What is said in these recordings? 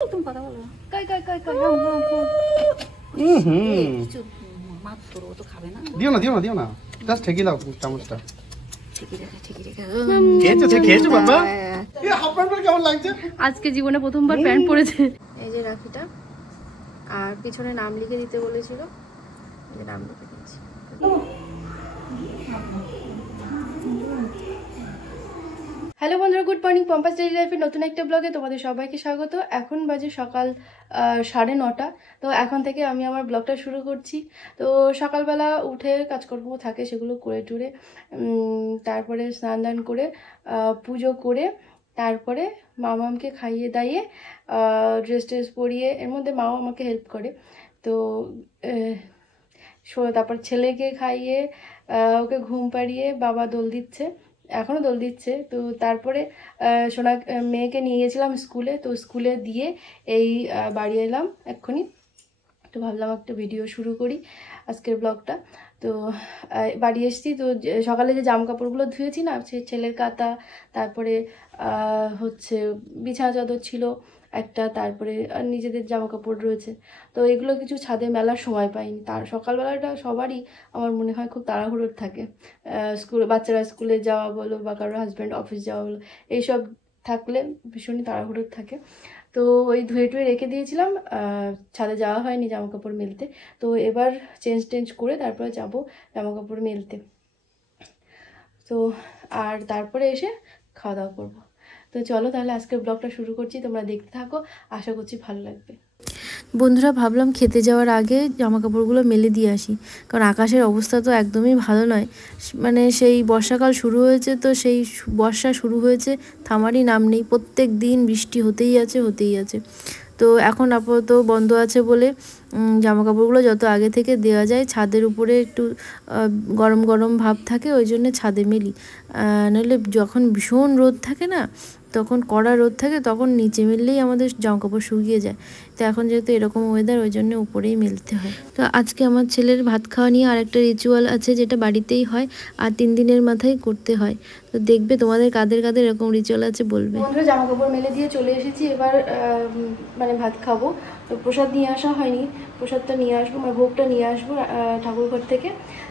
তুমি কথা বলো কই কই কই কই হাম হাম কিছু মাত্র ও তো খাবে না। দিও না জাস্ট ঠেকি দাও চামচটা। ঠিকই রেখে খেয়েছো বাবা। এই হাফ প্যান্ট পরে কেমন লাগছে? আজকে জীবনে প্রথমবার প্যান্ট পরেছে। এই যে রাখিটা, আর পিছনে নাম লিখে দিতে বলেছিল, এই যে নাম লিখে দিয়েছি। হ্যালো বন্ধুরা, গুড মর্নিং। পম্পাস ডেইলি লাইফের নতুন একটা ব্লগে তোমাদের সবাইকে স্বাগত। এখন বাজে সকাল 9:30। তো এখন থেকে আমি আমার ব্লগটা শুরু করছি। তো সকালবেলা উঠে কাজকর্ম থাকে, সেগুলো করে টুরে তারপরে স্নান দান করে পুজো করে তারপরে মামামকে খাইয়ে দাইয়ে ড্রেস ট্রেস পরিয়ে, এর মধ্যে মাও আমাকে হেল্প করে। তো তারপর ছেলেকে খাইয়ে ওকে ঘুম পাড়িয়ে বাবা দোল দিচ্ছে, এখনও দোল দিচ্ছে। তো তারপরে সোনা মেয়েকে নিয়ে গেছিলাম স্কুলে, তো স্কুলে দিয়ে এই বাড়ি এলাম এক্ষুনি। তো ভাবলাম একটা ভিডিও শুরু করি আজকের ব্লগটা। তো বাড়ি এসেছি, তো সকালে যে জামা কাপড়গুলো ধুয়েছি না, সে ছেলের কাঁথা, তারপরে হচ্ছে বিছানা চাদর ছিল একটা, তারপরে নিজেদের জামা কাপড় রয়েছে। তো এগুলো কিছু ছাদে মেলার সময় পাইনি। তার সকালবেলাটা সবারই আমার মনে হয় খুব তাড়াহুড়োর থাকে। বাচ্চারা স্কুলে যাওয়া বলো বা কারোর হাজব্যান্ড অফিস যাওয়া বলো, এইসব থাকলে ভীষণই তাড়াহুড়োর থাকে। তো ওই ধুয়ে টুয়ে রেখে দিয়েছিলাম, ছাদে যাওয়া হয়নি জামা কাপড় মেলতে। তো এবার চেঞ্জ করে তারপরে যাব জামা কাপড় মেলতে। তো আর তারপরে এসে খাওয়া দাওয়া করবো। তো চলো তাহলে আজকের ব্লগটা শুরু করছি, তোমরা দেখতে থাকো, আশা করছি ভালো লাগবে। বন্ধুরা, ভাবলাম খেতে যাওয়ার আগে জামা কাপড়গুলো মেলে দিয়ে আসি, কারণ আকাশের অবস্থা তো একদমই ভালো নয়। মানে সেই বর্ষাকাল শুরু হয়েছে, তো সেই বর্ষা শুরু হয়েছে, থামারই নাম নেই। প্রত্যেক দিন বৃষ্টি হতেই আছে। তো এখন আপাতত বন্ধ আছে বলে জামা কাপড়গুলো যত আগে থেকে দেওয়া যায় ছাদের উপরে একটু গরম গরম ভাব থাকে, ওই জন্য ছাদে মেলি। নইলে যখন ভীষণ রোদ থাকে না, তখন কড়া রোদ থাকে, তখন নিচে মেললেই আমাদের জামা কাপড় শুকিয়ে যায়। তো এখন যেহেতু এরকম ওয়েদার, ওই জন্য উপরেই মেলতে হয়। তো আজকে আমার ছেলের ভাত খাওয়া নিয়ে আরেকটা রিচুয়াল আছে, যেটা বাড়িতেই হয় আর 3 দিনের মাথায় করতে হয়। তো দেখবে তোমাদের কাদের কাদের এরকম রিচুয়াল আছে বলবে। বন্ধুরা, জামা কাপড় মেলে দিয়ে চলে এসেছি, এবার মানে ভাত খাবো। তো প্রসাদ নিয়ে আসা হয়নি, প্রসাদটা নিয়ে আসবো, মানে ভোগটা নিয়ে আসবো ঠাকুরঘর থেকে।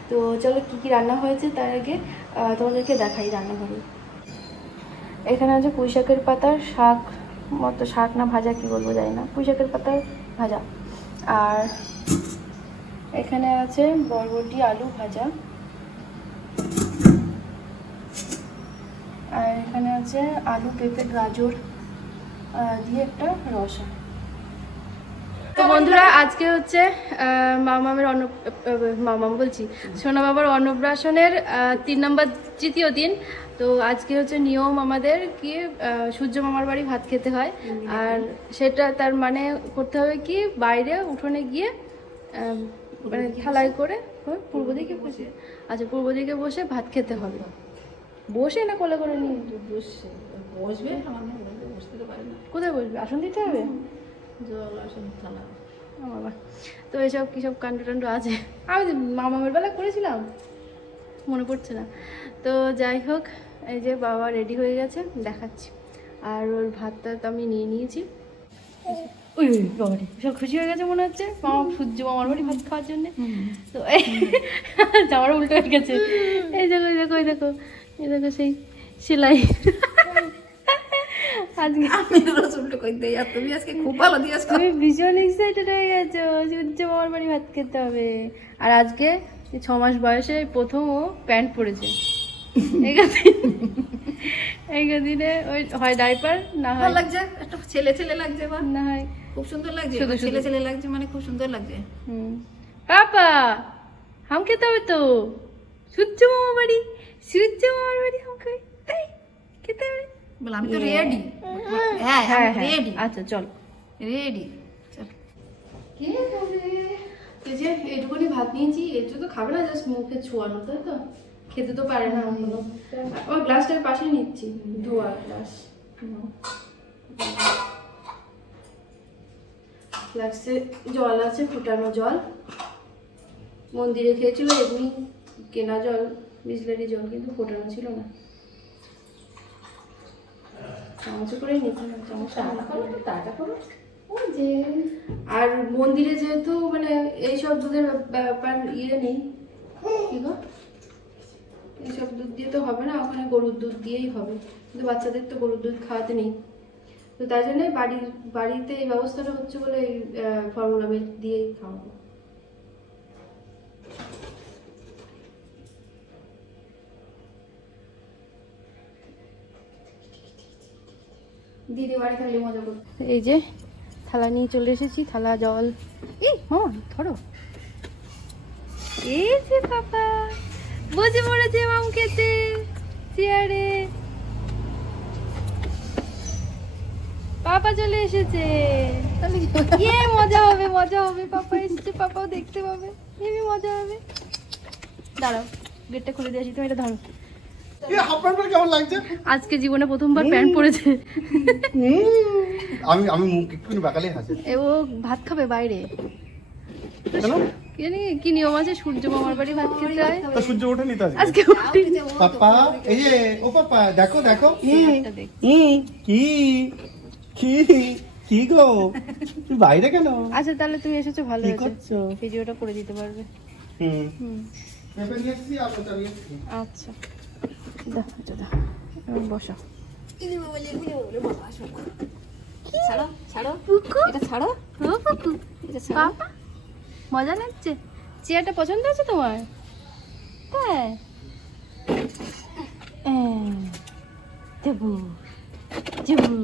তো চলো কী কী রান্না হয়েছে তার আগে তোমাদেরকে দেখাই রান্নাঘরে। এখানে আছে পুঁই শাকের পাতার শাক, মতো শাক না ভাজা কি বলবো জানি না, পুঁই শাকের পাতার ভাজা। আর এখানে আছে বরবটি আলু ভাজা। আর এখানে আছে আলু পেঁপে গাজর দিয়ে একটা রসা। তো বন্ধুরা, আজকে হচ্ছে মামামের মামাম বলছি সোনা বাবার অন্নপ্রাশনের 3 নম্বর তৃতীয় দিন। তো আজকে হচ্ছে নিয়ম আমাদের কি, সূর্য মামার বাড়ি ভাত খেতে হয়। আর সেটা তার মানে করতে হবে কি, বাইরে উঠোনে গিয়ে মানে থালায় করে পূর্ব দিকে বসে, আচ্ছা পূর্ব দিকে বসে ভাত খেতে হবে। বসে না কোলে করে নিয়ে বসবে, কোথায় বসবে? আসন দিতে হবে, বাবা। তো এইসব কী সব কাণ্ড টাণ্ড আছে, আমি মামামের বেলা করেছিলাম, মনে পড়ছে না। তো যাই হোক, এই যে বাবা রেডি হয়ে গেছে, দেখাচ্ছি। আর ওর ভাতটা তো আমি নিয়ে নিয়েছি। ওই বাবারে সব খুশি হয়ে গেছে মনে হচ্ছে, মামা সূর্য মামার বাড়ি ভাত খাওয়ার জন্যে। তো আমার উল্টো হয়ে গেছে। এই দেখো সেই সেলাই। তুমি ভীষণ এক্সাইটেড হয়ে গেছো, সূর্য মামার বাড়ি ভাত খেতে হবে। আর আজকে 6 মাস বয়সে প্রথম ও প্যান্ট পরেছে। এই দিনে ওই হয় ডাইপার, না হয় লাগছে একটা ছেলে লাগছে, না হয় খুব সুন্দর লাগছে, ছেলে লাগছে, মানে খুব সুন্দর লাগছে। পাপা হাম খেতে হবে তো, সূর্য মামার বাড়ি আমাকে তাই খেতে হবে। আমি তো রেডি। হ্যাঁ রেডি। আচ্ছা চল রেডি চল। কে খাবে? এই যে এইটুকুনি ভাত নিয়েছি, একটু তো খাবে না, জাস্ট মুখে ছোঁয়ানো, তাই তো খেতে তো পারে না। ওই গ্লাসটার পাশে নিচ্ছি, ধোয়া গ্লাস। গ্লাসে জল আছে, ফুটানো জল, মন্দিরে খেয়েছিল এমনি কেনা জল, বিসলারি জল, কিন্তু ফোটানো ছিল না। চামচ করে নিতে হবে, চামচ তাড়া করো। আর মন্দিরে যেহেতু মানে এইসব দুধের ব্যাপার নেই, কি গো, এইসব দুধ দিয়ে তো হবে না, ওখানে গরুর দুধ দিয়েই হবে, কিন্তু বাচ্চাদের তো গরুর দুধ খাওয়াতে নেই, তো তাই জন্য বাড়িতে এই ব্যবস্থাটা হচ্ছে বলে এই ফর্মুলা মিল্ক দিয়েই খাওয়াবো। দিদি বাড়ি থাকলে মজা করবো। এই যে থালা নিয়ে চলে এসেছি, থালা জল, এই মামা ধরো, এই যে পাপা বসে পড়েছে মাম খেতে চেয়ারে, পাপা চলে এসেছে, ইয়ে মজা হবে মজা হবে, পাপা এসেছে, পাপাও দেখতে পাবে, হেবি মজা হবে। দাঁড়াও গেটটা খুলে দিয়ে আসি, তুমি এটা ধরো। কেমন লাগছে? আজকে জীবনে প্রথমবার প্যান্ট পরেছে। আমি মুখ একটু বাঁকালেই হাসে। ও ভাত খাবে বাইরে, কেন? জানি কি নিয়ম আছে, সূর্য মামার বাড়ি ভাত খেতে হয়, তো সূর্য ওঠেনি তো আজকে উঠিনি। পাপা এই যে, ও পাপা দেখো দেখো, কি কি কি গো, তুই বাইরে কেন? আচ্ছা তাহলে তুমি এসেছো ভালো কি হয়েছে, করছো? ভিডিওটা করে দিতে পারবে। পেঁপে নিয়ে এসেছি, আপেলটা নিয়ে এসেছি। আচ্ছা দাও, আচ্ছা দাও, এবার বসো। ছাড়ো ছাড়ো এটা ছাড়ো, এটা ছাড়ো। পাপা মজা লাগছে, চেয়ারটা পছন্দ আছে তোমার? হ্যাঁ দেবু দেবু,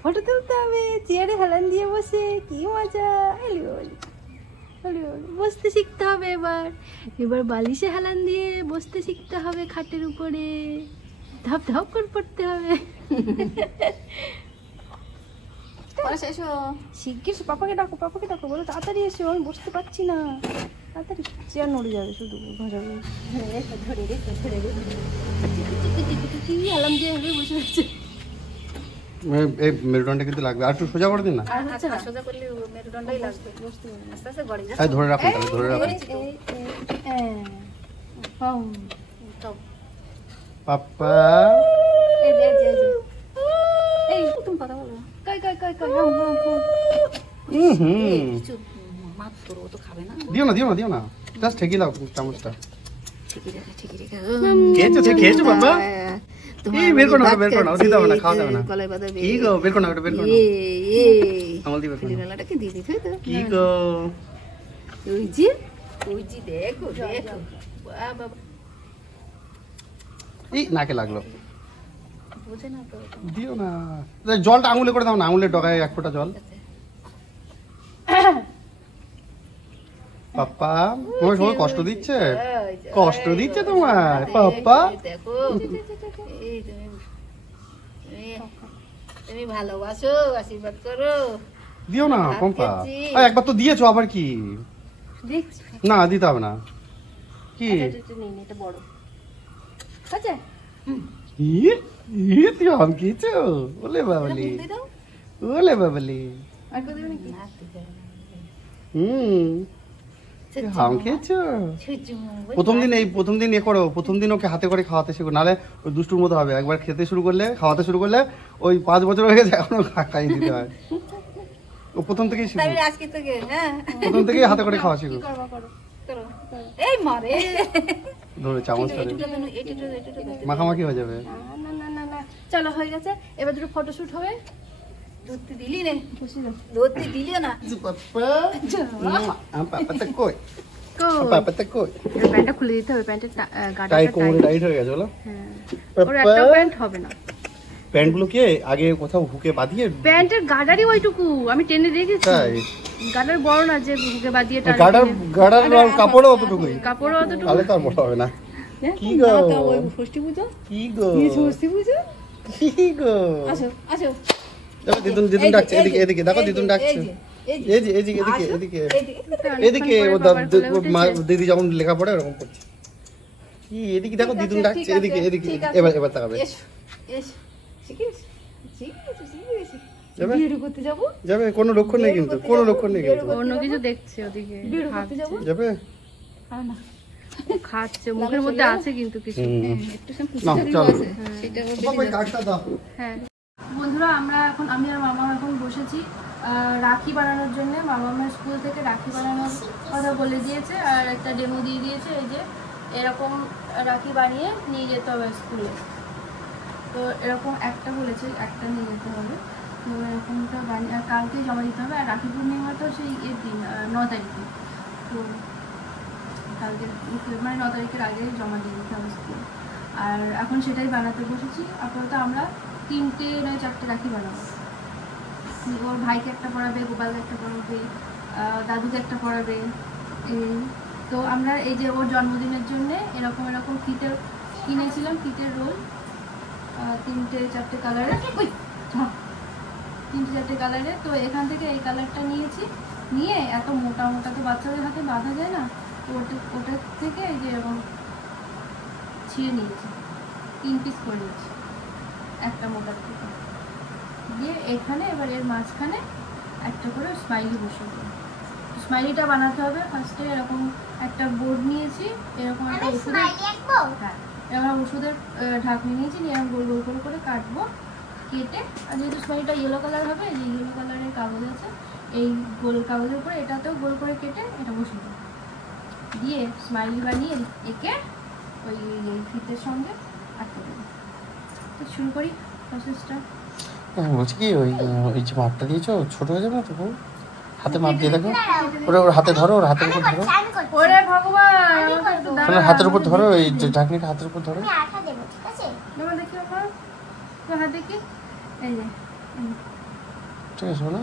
ফটো তুলতে হবে, চেয়ারে হেলান দিয়ে বসে, কি মজা। বসতে শিখতে হবে, এবার বালিশে হেলান দিয়ে বসতে শিখতে হবে, খাটের উপরে ধাপ ধাপ করে পড়তে হবে। শিগগির পাপাকে ডাকো, পাপাকে ডাকো, বলো তাড়াতাড়ি এসো, আমি বসতে পারছি না, তাড়াতাড়ি, চেয়ার নড়ে যাবে শুধু ভাজাবে। কি হেলান দিয়ে হেলে বসে আছে। এই মেরুদণ্ডটা কিন্তু লাগবে, আর একটু সোজা করে দিন না। আর হচ্ছে না, সোজা করলে মেরুদণ্ডই লাগবে, বসতে পারবে না। আস্তে আস্তে গড়ে যা। এই ধরে রাখুন, তাহলে ধরে রাখুন। পাপা এই তুমি কথা বলো, কই কিছু মাত্র ও তো খাবে না। দিও না জাস্ট ঠেকি দাও চামচটা। ঠিকই রেখে খেয়েছো বাবা? এই বের করো না, দিতে হবে না, খাওয়া যাবে না। গলায় বাঁধাবে। কি গো, বের করো না, বের করো না। আমল দিয়ে বের করো না। গলাটাকে দিয়ে দিতে হয় তো। কি গো, ওই জি দেখো বাবা, এই নাকে লাগলো, বুঝে না তো। দিও না। জলটা আঙুলে করে দাও না, আঙুলের ডগায় এক ফোঁটা জল। পাপ্পা তোমার সবাই কষ্ট দিচ্ছে, কষ্ট দিচ্ছে তোমার পাপ্পা। দেখো এই তুমি ভালোবাসো, আশীর্বাদ করো। দিও না পম্পা, একবার তো দিয়েছো, আবার কি? দেখছি না দিতে হবে না। কি এটা বড় আচ্ছা, তুই আম খেয়েছো? ওলে বাবলি, ওলে বাবলি, আর কত দেবে নাকি? আম খেয়েছো? প্রথম দিন এ করো, প্রথম দিন ওকে হাতে করে খাওয়াতে শেখো, নাহলে ওই দুষ্টুর মতো হবে। একবার খেতে শুরু করলে, খাওয়াতে শুরু করলে, ওই 5 বছর হয়ে গেছে এখনো খাইয়ে দিতে হয়। ও প্রথম থেকেই শিখো, আজকে থেকে হ্যাঁ প্রথম থেকেই হাতে করে খাওয়া শিখো। করো এই মারে ধরে চামচ ধরে মাখামাখি হয়ে যাবে। না চলো হয়ে গেছে, এবার দুটো ফটোশুট হবে। দুধ দিলি রে, খুশি তো? দুধ দিলিও না। পাপাতে কই, পাপাতে কই, প্যান্টটা খুলে দিতে হবে, প্যান্টের গাটা টাইট, কোমরে টাইট হয়ে গেছে বলো। হ্যাঁ, ওর একটা প্যান্ট হবে না। প্যান্টগুলো কে আগে কোথাও হুকে বাঁধিয়ে, প্যান্টের গাডারই ওইটুকু আমি টেনে রেখেছি, তাই গাডার বড় না যে হুকে বাঁধিয়ে টান গাডার কাপড়ও অতটুকুই, কাপড়ও অতটুকু। তাহলে তো আর বড় হবে না। কি গো, ষষ্ঠী পুজো, কি গো, ষষ্ঠী পুজো, কি গো, আসো আসো। দেখো দিদুন ডাকছে, এদিকে দেখো, দিদুন ডাকছে, এদিকে ও দিদি যেমন লেখা পড়ে ওরকম করছে। কি এদিকে দেখো, দিদুন ডাকছে, এদিকে এবার তাকাবে। যাবে, কোনো লক্ষণ নেই কিন্তু, কোনো লক্ষণ নেই কিন্তু। অন্য কিছু দেখছে ওদিকে, যাবে খাচ্ছে, মুখের মধ্যে আছে কিন্তু কিছু। না, চলো। সেটা বাবা, ওই কার্ডটা দাও। হ্যাঁ বন্ধুরা আমি আর মামা এখন বসেছি রাখি বানানোর জন্য। মামার স্কুল থেকে রাখি বানানোর কথা বলে দিয়েছে আর একটা ডেমো দিয়ে দিয়েছে। এই যে এরকম রাখি বানিয়ে নিয়ে যেতে হবে স্কুলে। তো এরকম একটা বলেছে, একটা নিয়ে যেতে হবে। তো এরকমটা বানিয়ে কালকে জমা দিতে হবে। আর রাখি পূর্ণিমা তো সেই দিন 9 তারিখে। তো কালকে মানে 9 তারিখের আগে জমা দিয়ে দিতে হবে স্কুলে। আর এখন সেটাই বানাতে বসেছি। আপাতত আমরা 3টে নয় 4টে রাখি বানাবো। ওর ভাইকে একটা পড়াবে, গোপালকে একটা পড়াবে, দাদুকে একটা পড়াবে। তো আমরা এই যে ওর জন্মদিনের জন্য এরকম ফিতের কিনেছিলাম, ফিতের রোল 3টে 4টে কালারের, 3টে 4টে কালারের। তো এখান থেকে এই কালারটা নিয়েছি, নিয়ে এত মোটা মোটা তো বাচ্চাদের হাতে বাঁধা যায় না, তো ওটার থেকে এই যে এরকম ছিঁড়ে নিয়েছি, 3 পিস করে নিয়েছি একটা মোটার থেকে। দিয়ে এখানে এবার এর মাঝখানে একটা করে স্মাইলি বসে দেবো। স্মাইলিটা বানাতে হবে ফার্স্টে। এরকম একটা বোর্ড নিয়েছি, এরকম একটা ওষুধের, হ্যাঁ এরকম ওষুধের ঢাকনি নিয়েছি, নিয়ে আমি গোল গোল করে কাটবো, কেটে। আর যেহেতু স্মাইলিটা ইয়েলো কালার হবে, যে ইয়েলো কালারের কাগজ আছে, এই গোল কাগজের উপরে এটাতেও গোল করে কেটে এটা বসে দেবো, দিয়ে স্মাইলি বানিয়ে এঁকে ওই ফিতের সঙ্গে আটকে দেবো। তো শুরু করি প্রসেসটা। বলছি কি ওই যে মাপটা দিয়েছো ছোট হয়ে যাবে না তো? হাতে মাপ দিয়ে দেখো, ওর হাতে ধরো, ওর হাতের উপর ধরো। ওরে ভগবান, তোমার হাতের উপর ধরো, এই যে ঢাকনিটা হাতের উপর ধরো। দেখি আমার তো হাত দেখি, এই যে ঠিক আছে বলো।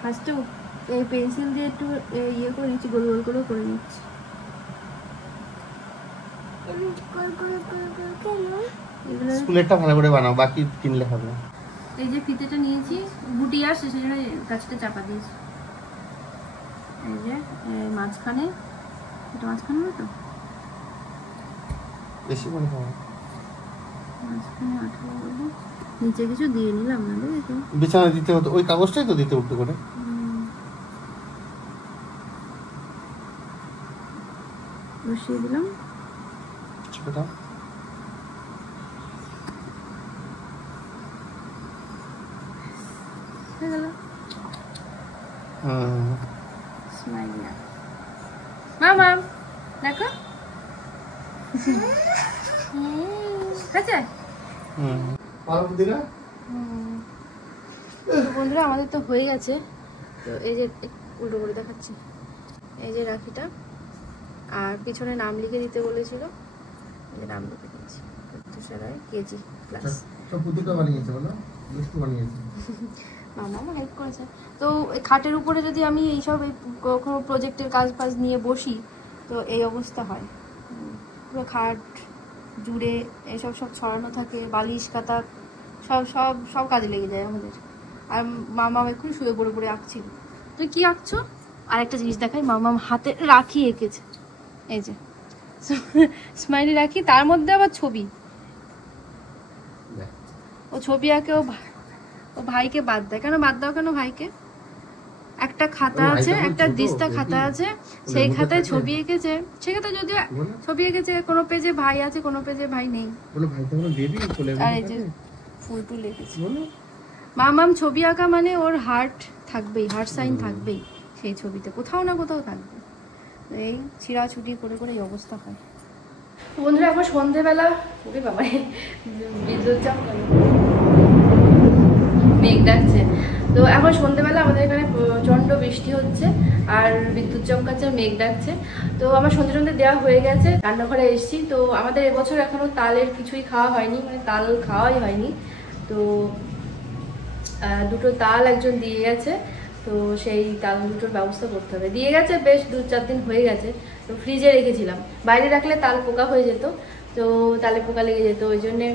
ফার্স্টে এই পেন্সিল দিয়ে একটু ইয়ে করে নিচ্ছি, গোল গোল করে নিচ্ছি। স্কুলেরটা ভালো করে বানাও, বাকি কিনলে হবে। এই যে ফিতেটা নিয়েছি, গুটি আসছে সেজন্য গাছটা চাপা দিয়েছি। এই যে মাঝখানে, এটা মাঝখানে না তো, বেশি করে খাও, মাঝখানে আঠা করবো, নিচে কিছু দিয়ে নিলাম না, দেখো বিছানা দিতে হতো, ওই কাগজটাই তো দিতে উঠতে করে বসিয়ে দিলাম। ছোটা হয়ে গেল স্মাইলি। মামা দেখো আছে। বন্ধুরা আমাদের তো হয়ে গেছে। তো এই যে উল্টো করে দেখাচ্ছি, এই যে রাখিটা, আর পিছনে নাম লিখে দিতে বলেছিল, এই যে নাম লিখে দিয়েছি, তুষারায় কেজি ক্লাস। মামা আমার হেল্প করেছে। তো খাটের উপরে যদি আমি এইসব কোনো প্রজেক্টের কাজ ফাজ নিয়ে বসি, তো এই অবস্থা হয়, পুরো খাট জুড়ে এসব সব ছড়ানো থাকে, বালিশ কাতা সব সব সব কাজে লেগে যায় আমাদের। আর মামা এক্ষুনি শুয়ে পড়ে পড়ে আঁকছিল। তুই কি আঁকছো? আর একটা জিনিস দেখাই, মামা হাতে রাখি এঁকেছে, এই যে স্মাইলি রাখি, তার মধ্যে আবার ছবি। ও ছবি আঁকে, ও ভাইকে বাদ দেয় কেন? বাদ দাও কেন ভাইকে? একটা খাতা আছে, একটা দিস্তা খাতা আছে, সেই খাতায় ছবি এঁকেছে। সেখানে যদিও ছবি এঁকেছে, কোনো পেজে ভাই আছে, কোনো পেজে ভাই নেই। আর এই যে ফুল টুল এঁকেছে। মামাম ছবি আঁকা মানে ওর হার্ট থাকবেই, হার্ট সাইন থাকবেই সেই ছবিতে, কোথাও না কোথাও থাকবে। এই ছিঁড়াছুটি করে করে এই অবস্থা হয়। বন্ধুরা এখন সন্ধেবেলা, ওরে বাবা বিদ্যুৎ চমকালো, মেঘ ডাকছে। তো এখন সন্ধেবেলা আমাদের এখানে প্রচণ্ড বৃষ্টি হচ্ছে আর বিদ্যুৎ চমকাচ্ছে, মেঘ ডাকছে। তো আমার সন্ধে দেওয়া হয়ে গেছে, রান্নাঘরে এসেছি। তো আমাদের এবছর এখনো তালের কিছুই খাওয়া হয়নি, মানে তাল খাওয়াই হয়নি। তো 2টো তাল একজন দিয়ে গেছে, তো সেই তাল 2টোর ব্যবস্থা করতে হবে। দিয়ে গেছে বেশ 2-4 দিন হয়ে গেছে। তো ফ্রিজে রেখেছিলাম, বাইরে রাখলে তাল পোকা হয়ে যেত, তো তালে পোকা লেগে যেত, ওই জন্যে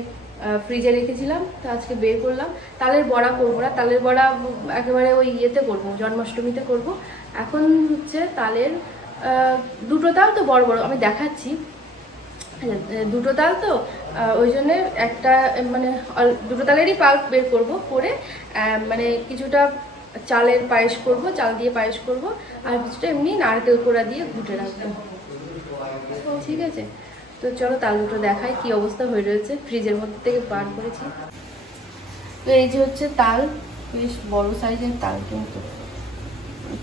ফ্রিজে রেখেছিলাম। তো আজকে বের করলাম। তালের বড়া করবো না, তালের বড়া একেবারে ওই ইয়েতে করবো, জন্মাষ্টমীতে করব। এখন হচ্ছে তালের 2টো তাল তো বড় বড় আমি দেখাচ্ছি, 2টো তাল তো ওই জন্যে একটা মানে 2টো তালেরই পাল্প বের করব, করে মানে কিছুটা চালের পায়েস করব, চাল দিয়ে পায়েস করব, আর কিছুটা এমনি নারকেল কোড়া দিয়ে ঘুটে রাখবো, ঠিক আছে। তো চলো তাল দুটো দেখাই কি অবস্থা হয়ে রয়েছে, ফ্রিজের মধ্যে থেকে বার করেছি। তো এই যে হচ্ছে তাল, বেশ বড় সাইজের তাল কিন্তু।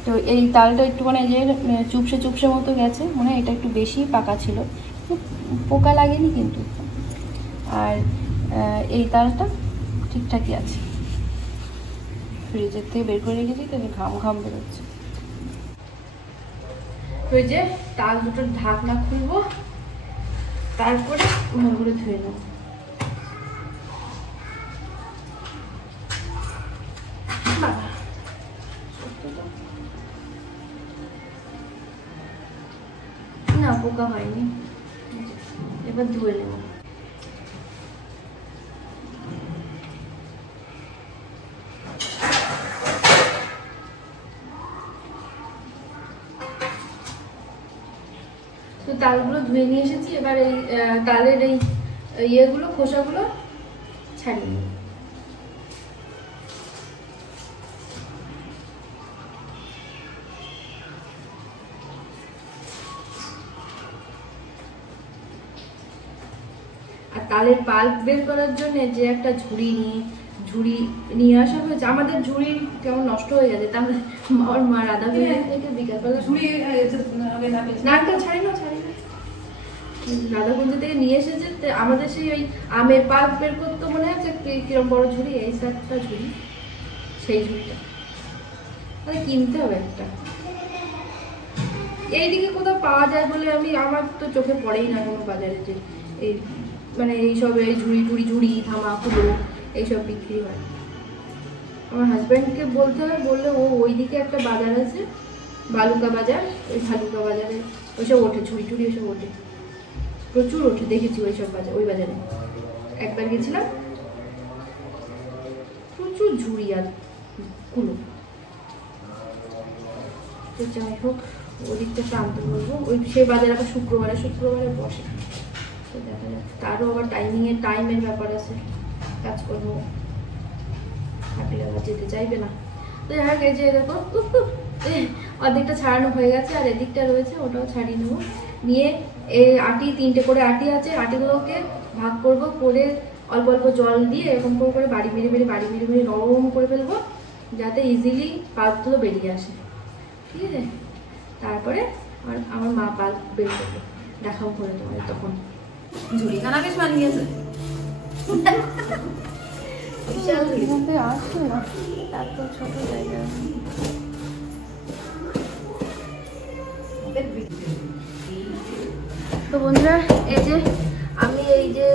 তো এই তালটা একটুখানি যে চুপসে চুপসে মতো গেছে, মনে হয় এটা একটু বেশি পাকা ছিল, পোকা লাগেনি কিন্তু। আর এই তালটা ঠিকঠাকই আছে, ফ্রিজের থেকে বের করে রেখেছি তো ঘাম ঘাম বেরোচ্ছে। ওই যে তাল দুটোর ঢাকনা খুলবো, তারপরে ভালো করে ধুয়ে নেবো। না পোকা হয়নি, এবার ধুয়ে নেব। তো তালগুলো ধুয়ে নিয়ে এসেছি, এবার এই তালের এই ইয়েগুলো খোসাগুলো ছাড়িয়ে নেব। আর তালের পাল্প বের করার জন্য যে একটা ঝুড়ি নিয়ে আসা হয়েছে, আমাদের ঝুড়ি কেমন নষ্ট হয়ে গেছে, তাহলে আমার মা রাধা থেকে বিকালবেলা নাকটা ছাড়ি না রাধাকুঞ্জ থেকে নিয়ে এসেছে। আমাদের সেই ওই আমের পাল্প বের করতে মনে আছে কিরকম বড় ঝুড়ি, এই একটা ঝুড়ি, সেই ঝুড়িটা মানে কিনতে হবে একটা। এইদিকে কোথাও পাওয়া যায় বলে আমার তো চোখে পড়েই না কোনো বাজারে যে এই মানে এইসব এই ঝুড়ি থামাকুলো এইসব বিক্রি হয়। আমার হাজব্যান্ডকে বলতে হবে, বললে ও ওইদিকে একটা বাজার আছে বালুকা বাজার, ওই ভালুকা বাজারে ওইসব ওঠে, ঝুড়ি ওইসব ওঠে, প্রচুর ওঠে, দেখেছি ওইসব বাজার, ওই বাজারে একবার গেছিলাম, প্রচুর ঝুড়ি আর কুলো। তো যাই হোক ওদিকটা আনতে বলবো, ওই সেই বাজার আবার শুক্রবারে বসে, তো দেখা যাক। তারও আবার টাইমের ব্যাপার আছে, কাজকর্ম থাকলে আবার যেতে চাইবে না। তো যাই হোক এই যে দেখো অর্ধেকটা ছাড়ানো হয়ে গেছে, আর এদিকটা রয়েছে ওটাও ছাড়িয়ে নেবো। নিয়ে এই তিনটে করে আটি আছে, আটিগুলোকে ভাগ করব, করে অল্প অল্প জল দিয়ে এরকম করে বাড়ি মেরে নরম করে ফেলবো, যাতে ইজিলি পাল্পগুলো বেরিয়ে আসে। ঠিক আছে, তারপরে আমার মা পাল্প বের করবে, দেখাও করে তোমাদের তখন। ঝুড়িখানা বেশ মানিয়েছে, আসছে না এত ছোট জায়গা। তো বন্ধুরা এই যে আমি এই যে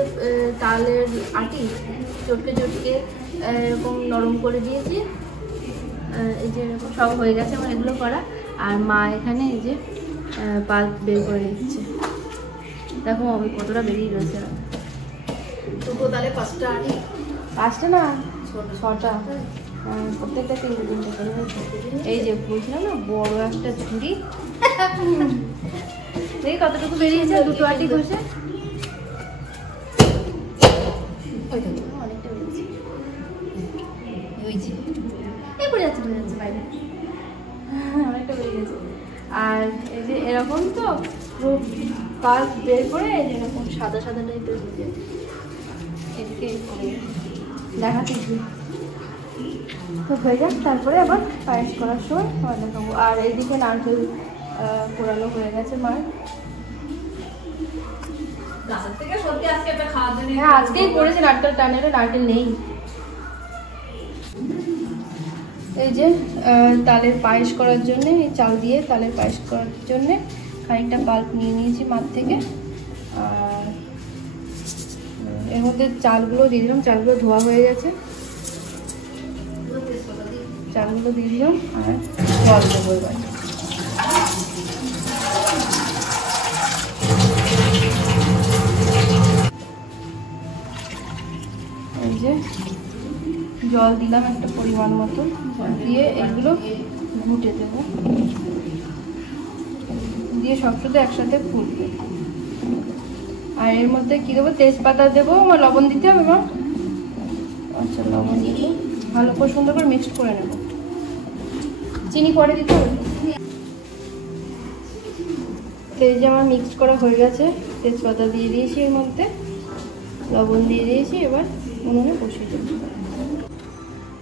তালের আটি চটকে এরকম নরম করে দিয়েছি, এই যে এরকম সব হয়ে গেছে আমার এগুলো করা। আর মা এখানে এই যে পাল্প বের করে দিচ্ছে, দেখো আমি কতটা বেরিয়ে রয়েছে। তবুও তাহলে 5টা আটি, 5টা না 6টা, প্রত্যেকটা 3টে করে। এই যে বলছিলাম না বড় একটা ঝুড়ি, দেখি কতটুকু বেরিয়েছে, 2টো আটি ঘষে অনেকটা বেরিয়েছে। পড়ে যাচ্ছে বাইরে, অনেকটা বেরিয়ে গেছে। আর এই যে এরকম তো পাল্প বের করে এই যে এরকম সাদা টাইপের হয়ে এদিকে দেখাচ্ছি তো হয়ে যাক, তারপরে আবার পায়েস করার সময় আবার দেখাবো। আর এইদিকে নারকেল পোড়ানো হয়ে গেছে মার, হ্যাঁ আজকেই করেছে নারকেল টানে, নারকেল নেই। এই যে তালের পায়েস করার জন্য, এই চাল দিয়ে তালের পায়েস করার জন্য খানিকটা পাল্প নিয়ে নিয়েছি মাঠ থেকে। আর এর মধ্যে চালগুলো দিয়ে দিলাম, চালগুলো ধোয়া হয়ে গেছে, চালগুলো দিয়ে দিলাম আর জল দেবো এবার। এই যে জল দিলাম একটা পরিমাণ মতো, দিয়ে এগুলো ঘুটে দেবো, দিয়ে সব শুধু একসাথে ফুটবে। আর এর মধ্যে কি দেবো, তেজপাতা দেবো, আমার লবণ দিতে হবে মা, আচ্ছা লবণ দিয়ে ভালো করে সুন্দর করে মিক্সড করে নেব, চিনি পরে দিতে হবে। তো এই যে আমার মিক্সড করা হয়ে গেছে, তেজপাতা দিয়ে দিয়েছি, এর মধ্যে লবণ দিয়ে দিয়েছি, এবার উনুনে বসিয়ে দিচ্ছি।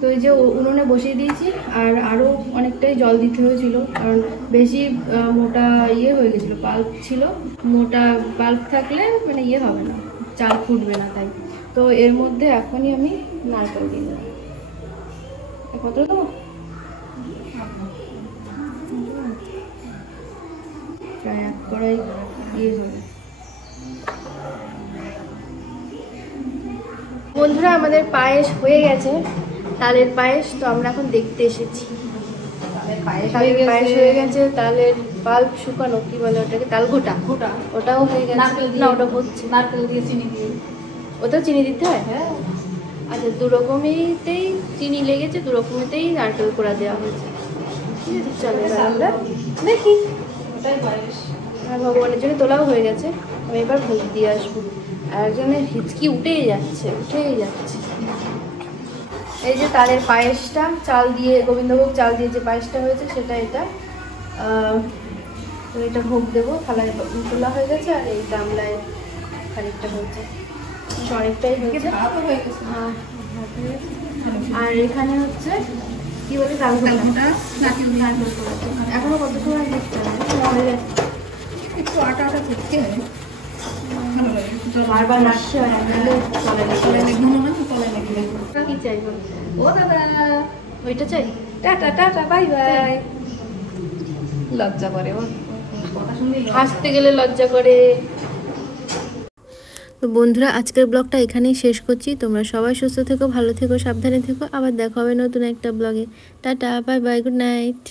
তো এই যে উনুনে বসিয়ে দিয়েছি, আর আরও অনেকটাই জল দিতে হয়েছিল, কারণ বেশি মোটা ইয়ে হয়ে গেছিলো, পাল্প ছিল, মোটা পাল্প থাকলে মানে ইয়ে হবে না, চাল ফুটবে না, তাই। তো এর মধ্যে এখনই আমি নারকেল দিয়ে দেবো। কত দেবো? প্রায় 1 কড়াই ইয়ে হবে। বন্ধুরা, আমাদের পায়েস হয়ে গেছে, তালের পায়েস। তো আমরা এখন দেখতে এসেছি। তালের পায়েস হয়ে গেছে, তালের পাল্প শুকানো, কি বলে ওটাকে, তাল ঘোটা, ওটাও হয়ে গেছে। না, ওটা হচ্ছে নারকেল দিয়ে চিনি দিয়ে। ওটাও চিনি দিতে হয়? হ্যাঁ। আচ্ছা, 2 রকমেতেই চিনি লেগেছে, 2 রকমেতেই নারকেল কোড়া দেওয়া হয়েছে। ঠিক আছে, চলো এবার আমরা দেখি। ওটাই পায়েস। আর ভগবানের জন্য তোলাও হয়ে গেছে, আমি এবার ভোগ দিয়ে আসবো। আর একজনের হিচকি উঠেই যাচ্ছে। এই যে তালের পায়েসটা, চাল দিয়ে, গোবিন্দভোগ চাল দিয়ে যে পায়েসটা হয়েছে সেটা এটা। তো এটা ভোগ দেবো, থালায় তোলা হয়ে গেছে, আর এই গামলায় খানিকটা হয়েছে, অনেকটাই হয়েছে। আর এখানে হচ্ছে কি বলে, তালঘোটা, এখনো কত সময় দেখতে হবে, একটু আটা করতে হয়, ভালো লাগে। বারবার নাড়তে হয়, নাহলে তলায় ঘন না, তলায় লাগবে। কি চাইবো? ও দাদা, ওইটা চাই। Tata tata, bye bye. লজ্জা করে ওর কথা শুনলে। হাসতে গেলে লজ্জা করে। তো বন্ধুরা, আজকের ব্লগটা এখানেই শেষ করছি। তোমরা সবাই সুস্থ থেকো, ভালো থেকো, সাবধানে থেকো। আবার দেখা হবে নতুন একটা ব্লগে। Tata, bye bye, good night.